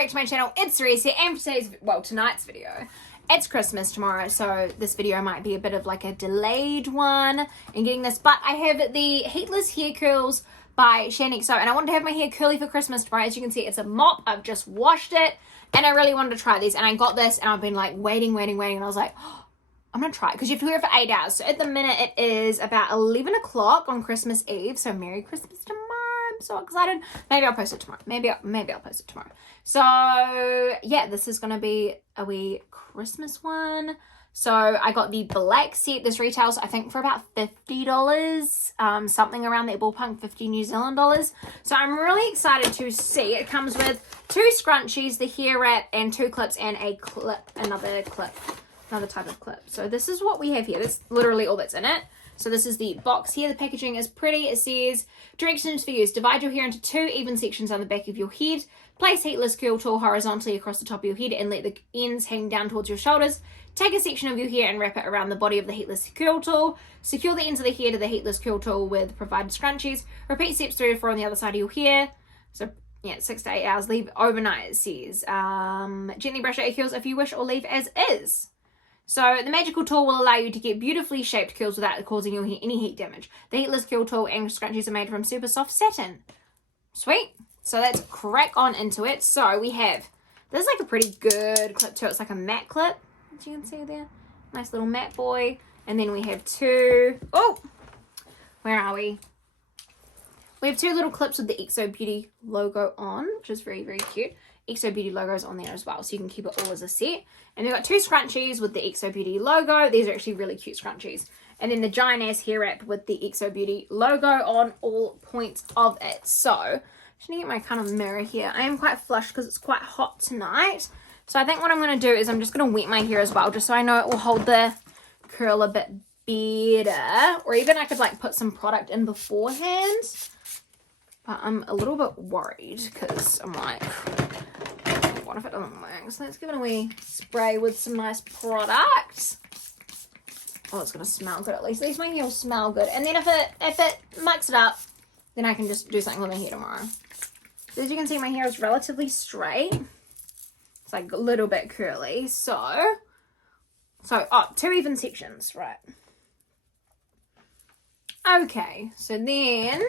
back to my channel. It's Cerise here, and for tonight's video, it's Christmas tomorrow, so this video might be a bit of like a delayed one in getting this, but I have the Heatless Hair Curls by Xobeauty, and I wanted to have my hair curly for Christmas tomorrow. As you can see, it's a mop. I've just washed it, and I really wanted to try these, and I got this, and I've been like waiting, and I was like, oh, I'm gonna try it, because you have to wear it for 8 hours. So at the minute, it is about 11 o'clock on Christmas Eve, so Merry Christmas tomorrow. I'm so excited. Maybe I'll post it tomorrow. Maybe I'll post it tomorrow. So yeah, this is gonna be a wee Christmas one. So I got the black set. This retails I think for about $50, something around that ballpark, 50 New Zealand dollars. So I'm really excited to see. It comes with 2 scrunchies, the hair wrap, and 2 clips, and a clip, another type of clip. So this is what we have here. That's literally all that's in it. So this is the box here. The packaging is pretty. It says, directions for use. Divide your hair into 2 even sections on the back of your head. Place heatless curl tool horizontally across the top of your head and let the ends hang down towards your shoulders. Take a section of your hair and wrap it around the body of the heatless curl tool. Secure the ends of the hair to the heatless curl tool with provided scrunchies. Repeat steps 3 to 4 on the other side of your hair. So yeah, 6 to 8 hours. Leave overnight, it says. Gently brush out your curls if you wish, or leave as is. So the magical tool will allow you to get beautifully shaped curls without causing your hair any heat damage. The heatless curl tool and scrunchies are made from super soft satin. Sweet. So let's crack on into it. So we have, this is like a pretty good clip too. It's like a matte clip, as you can see there. Nice little matte boy. And then we have 2, where are we? We have 2 little clips with the Xobeauty logo on, which is very, very cute. Xobeauty logos on there as well, so you can keep it all as a set. And we've got 2 scrunchies with the Xobeauty logo. These are actually really cute scrunchies. And then the giant ass hair wrap with the Xobeauty logo on all points of it. So I'm just gonna get my kind of mirror here. I am quite flushed because it's quite hot tonight. So I think what I'm gonna do is I'm just gonna wet my hair as well, just so I know it will hold the curl a bit better. Or even I could like put some product in beforehand. But I'm a little bit worried because I'm like, what if it doesn't work? So let's give it a wee spray with some nice product. Oh, it's gonna smell good at least. At least my hair will smell good. And then if it mucks it up, then I can just do something with my hair tomorrow. So as you can see, my hair is relatively straight. It's like a little bit curly. So 2 even sections, right? Okay, so then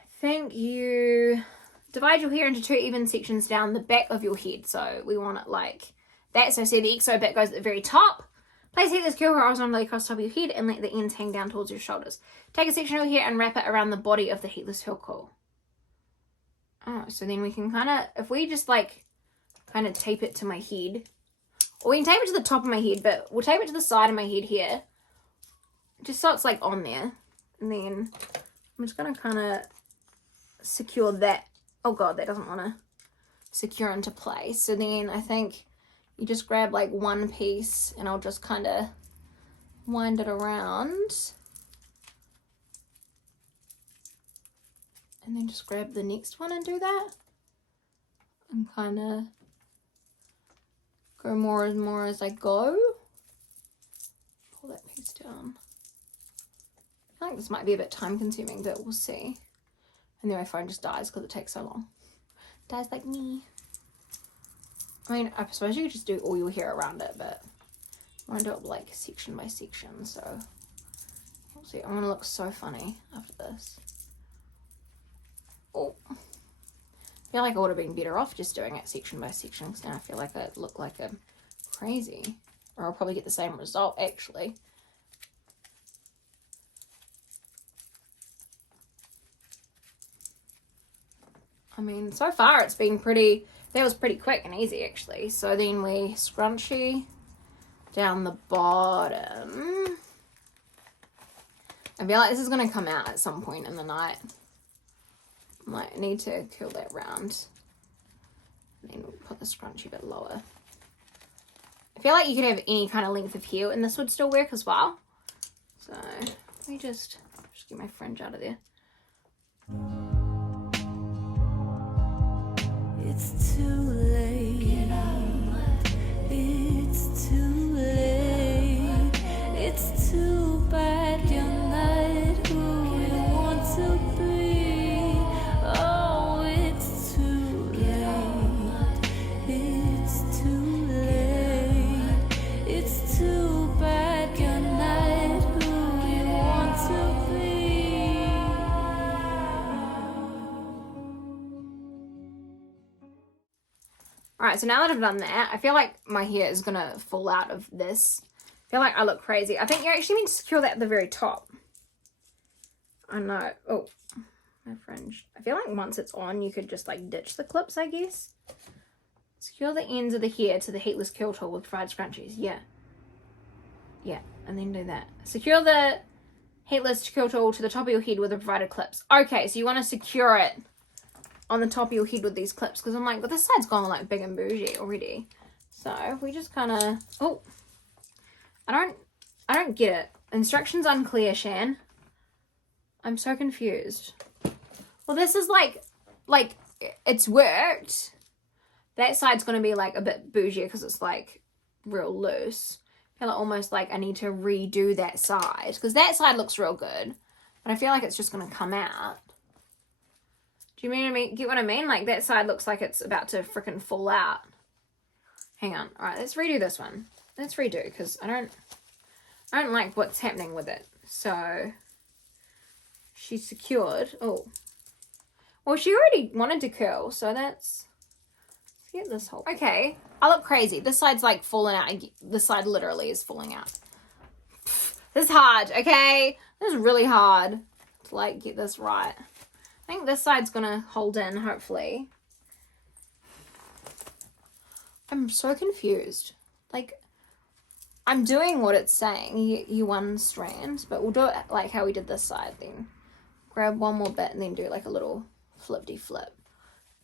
I think you divide your hair into 2 even sections down the back of your head. So we want it like that. So see, the XO bit goes at the very top. Place heatless curl horizontally across the top of your head and let the ends hang down towards your shoulders. Take a section of your hair and wrap it around the body of the heatless curl coil. Oh, so then we can kind of, if we just like kind of tape it to my head, or we can tape it to the top of my head, but we'll tape it to the side of my head here, just so it's like on there. And then I'm just going to kind of secure that. Oh god, that doesn't want to secure into place. So then I think you just grab like one piece and I'll just kind of wind it around. And then just grab the next one and do that. And kind of go more and more as I go. Pull that piece down. I think this might be a bit time consuming, but we'll see. And then my phone just dies because it takes so long. Dies like me. I mean, I suppose you could just do all your hair around it, but I want to do it like section by section, so we'll see. I'm going to look so funny after this. Oh. I feel like I would have been better off just doing it section by section, because now I feel like I look like I'm crazy. Or I'll probably get the same result, actually. I mean, so far it's been pretty, that was pretty quick and easy actually. So then we scrunchie down the bottom. I feel like this is going to come out at some point in the night. Might need to curl that round. And then we'll put the scrunchie a bit lower. I feel like you could have any kind of length of hair and this would still work as well. So let me just get my fringe out of there. It's too late. It's too late. It's too bad you're not who you want to be. Oh, it's too late. Alright, so now that I've done that, I feel like my hair is gonna fall out of this. I feel like I look crazy. I think you actually need to secure that at the very top. I know. Oh, my fringe. I feel like once it's on, you could just like ditch the clips, I guess. Secure the ends of the hair to the heatless curl tool with fried scrunchies. Yeah. Yeah, and then do that. Secure the heatless curl tool to the top of your head with the provided clips. Okay, so you want to secure it on the top of your head with these clips, because I'm like, but this side's gone like big and bougie already. So if we just kind of, oh, I don't get it. Instructions unclear, Shan. I'm so confused. Well, this is like it's worked. That side's going to be like a bit bougie because it's like real loose. I feel like almost like I need to redo that side because that side looks real good, but I feel like it's just going to come out. Do you get what I mean? Like that side looks like it's about to freaking fall out. Hang on. All right, let's redo this one. Let's redo because I don't like what's happening with it. So she's secured. Oh, well, she already wanted to curl, so let's get this whole. Okay, I look crazy. This side's like falling out. This side literally is falling out. This is hard. Okay, this is really hard to like get this right. I think this side's gonna hold in, hopefully. I'm so confused. Like, I'm doing what it's saying, you one strand, but we'll do it like how we did this side then. Grab one more bit and then do like a little flip-de-flip.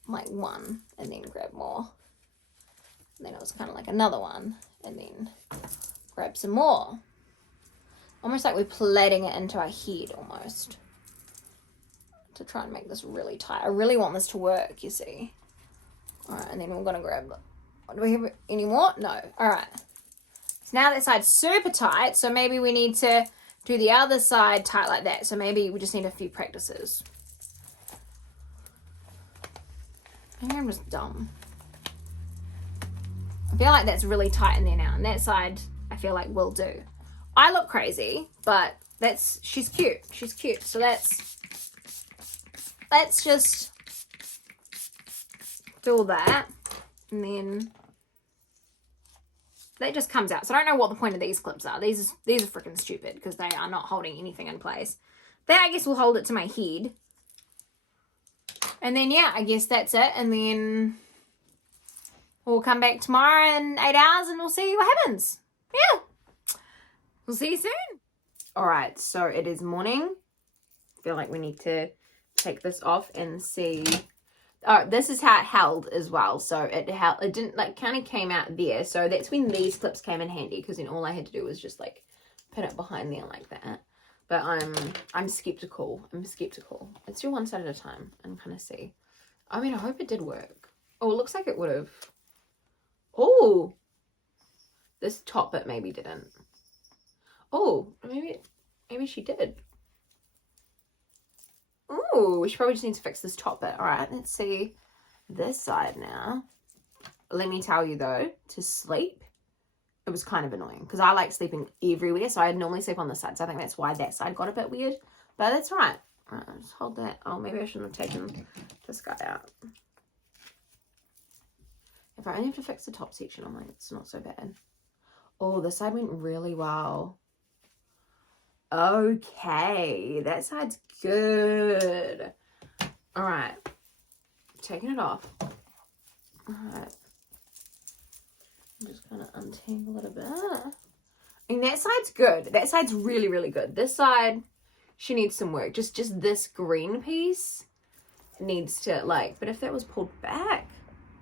Like one, and then grab more. And then it was kind of like another one, and then grab some more. Almost like we're plaiting it into our head, almost. To try and make this really tight. I really want this to work, you see. Alright, and then we're going to grab... Do we have any more? No. Alright. So now that side's super tight, so maybe we need to do the other side tight like that. So maybe we just need a few practices. Maybe I'm just dumb. I feel like that's really tight in there now. And that side, I feel like will do. I look crazy, but she's cute. She's cute. So let's just do all that, and then that just comes out. So I don't know what the point of these clips are. These are freaking stupid because they are not holding anything in place. That I guess will hold it to my head. And then yeah, I guess that's it. And then we'll come back tomorrow in 8 hours and we'll see what happens. Yeah. We'll see you soon. All right, so it is morning. I feel like we need to take this off and see. Oh, this is how it held as well. So it didn't like kind of came out there. So that's when these clips came in handy, because then all I had to do was just like pin it behind there like that. But I'm skeptical. Let's do one side at a time and kind of see. I mean, I hope it did work. Oh, it looks like it would have. Oh, this top bit maybe didn't. Oh, maybe she did. Ooh, she probably just needs to fix this top bit. All right, let's see this side now. Let me tell you though, to sleep, it was kind of annoying because I like sleeping everywhere. So I normally sleep on this side. So I think that's why that side got a bit weird. But that's all right. All right, just hold that. Oh, maybe I shouldn't have taken this guy out. If I only have to fix the top section, I'm like, it's not so bad. Oh, this side went really well. Okay, that side's good. All right, taking it off. All right, I'm just gonna untangle it a bit. And that side's good. That side's really, really good. This side, she needs some work. Just this green piece needs to like. But if that was pulled back,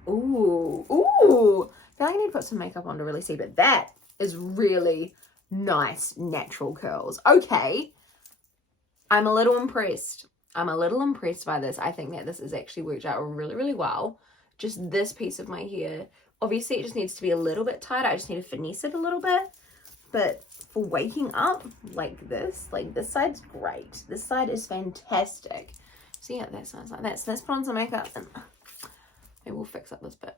ooh, I feel like I need to put some makeup on to really see. But that is really nice natural curls. Okay, I'm a little impressed. By this. I think that this has actually worked out really, really well. Just this piece of my hair, obviously it just needs to be a little bit tighter. I just need to finesse it a little bit. But for waking up like this side's great. This side is fantastic. So yeah, that side's like that. So let's put on some makeup and maybe we'll fix up this bit.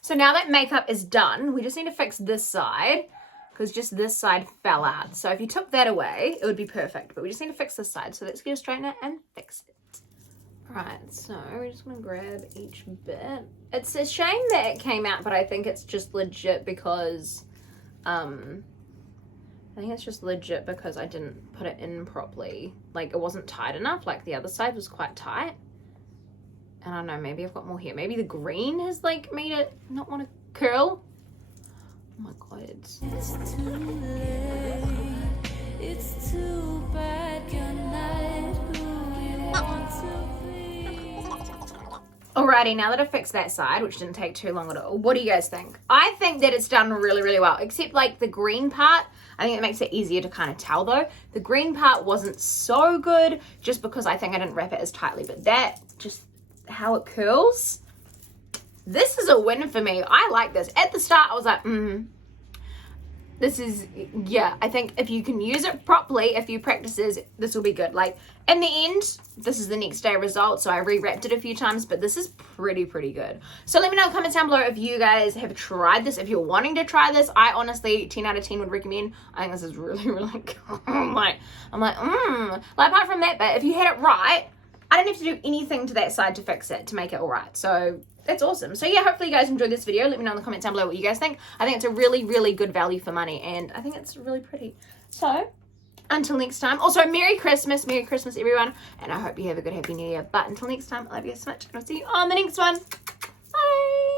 So now that makeup is done, we just need to fix this side because just this side fell out. So if you took that away, it would be perfect. But we just need to fix this side. So let's get a straightener and fix it. Right, so we're just gonna grab each bit. It's a shame that it came out, but I think it's just legit because, I think it's just legit because I didn't put it in properly. Like, it wasn't tight enough. Like, the other side was quite tight. And I don't know, maybe I've got more here. Maybe the green has, like, made it not want to curl. Oh my god. It's too late. It's too bad you're not who you want to be. Alrighty, now that I've fixed that side, which didn't take too long at all, what do you guys think? I think that it's done really, really well, except like the green part. I think it makes it easier to kind of tell though. The green part wasn't so good just because I think I didn't wrap it as tightly, but that, just how it curls, this is a win for me. I like this. At the start, I was like, this is, yeah, I think if you can use it properly, a few practices, this will be good. Like, in the end, this is the next day result, so I rewrapped it a few times, but this is pretty good. So let me know in the comments down below if you guys have tried this, if you're wanting to try this. I honestly, 10 out of 10 would recommend. I think this is really good. I'm like, like, apart from that bit, if you had it right, I didn't have to do anything to that side to fix it, to make it all right. So that's awesome. So yeah, hopefully you guys enjoyed this video. Let me know in the comments down below what you guys think. I think it's a really good value for money, and I think it's really pretty. So until next time. Also, Merry Christmas everyone, and I hope you have a good Happy New Year. But until next time, I love you guys so much, and I'll see you on the next one. Bye.